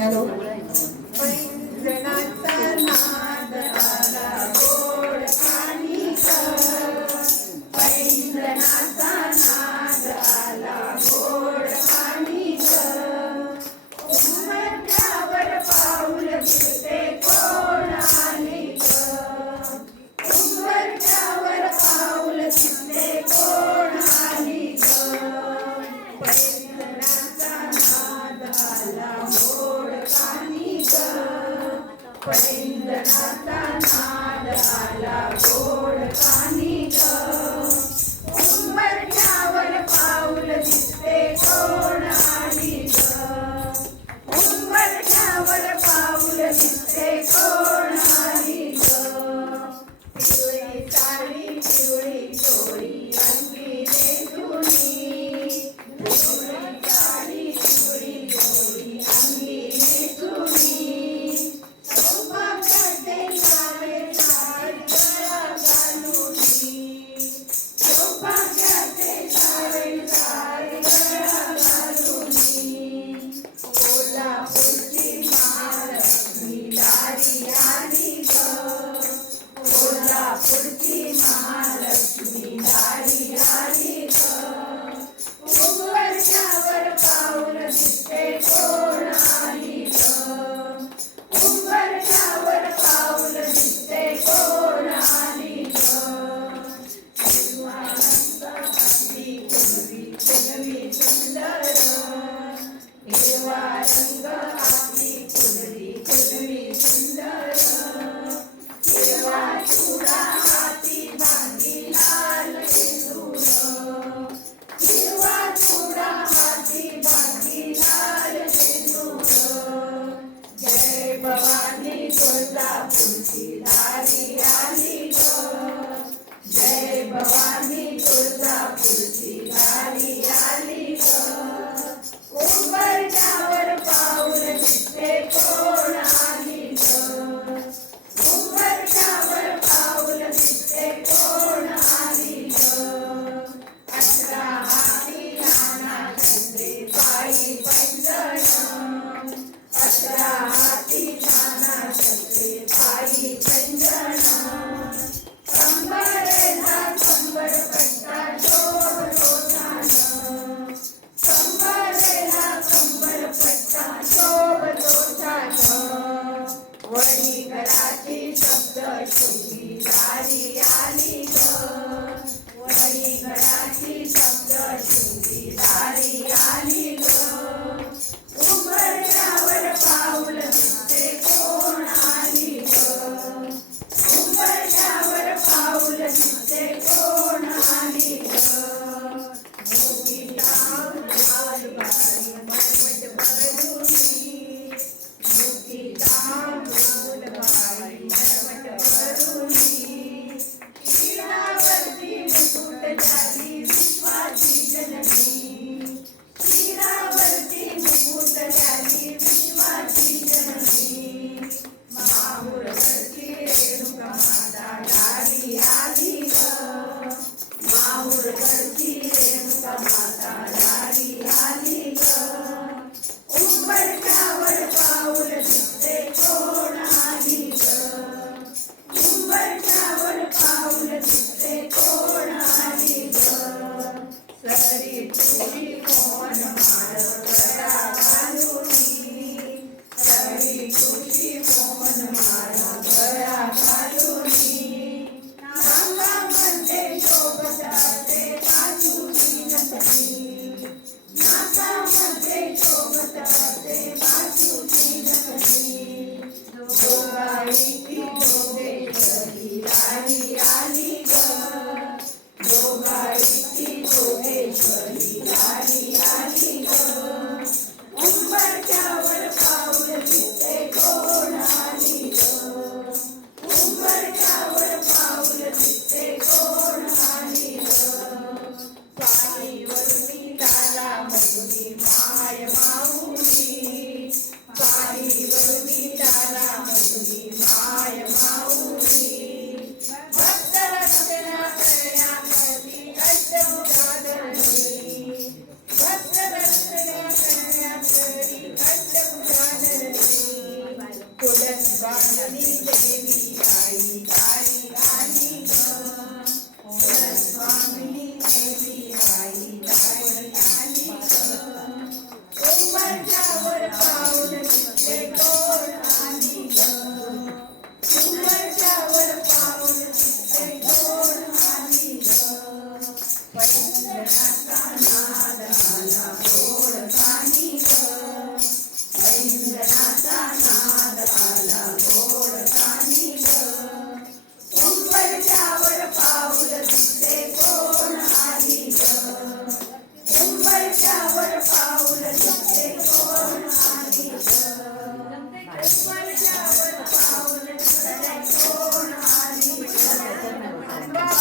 Hello. पैंजनाचा नाद आला गोड कानी आली वडी घराची शब्द Super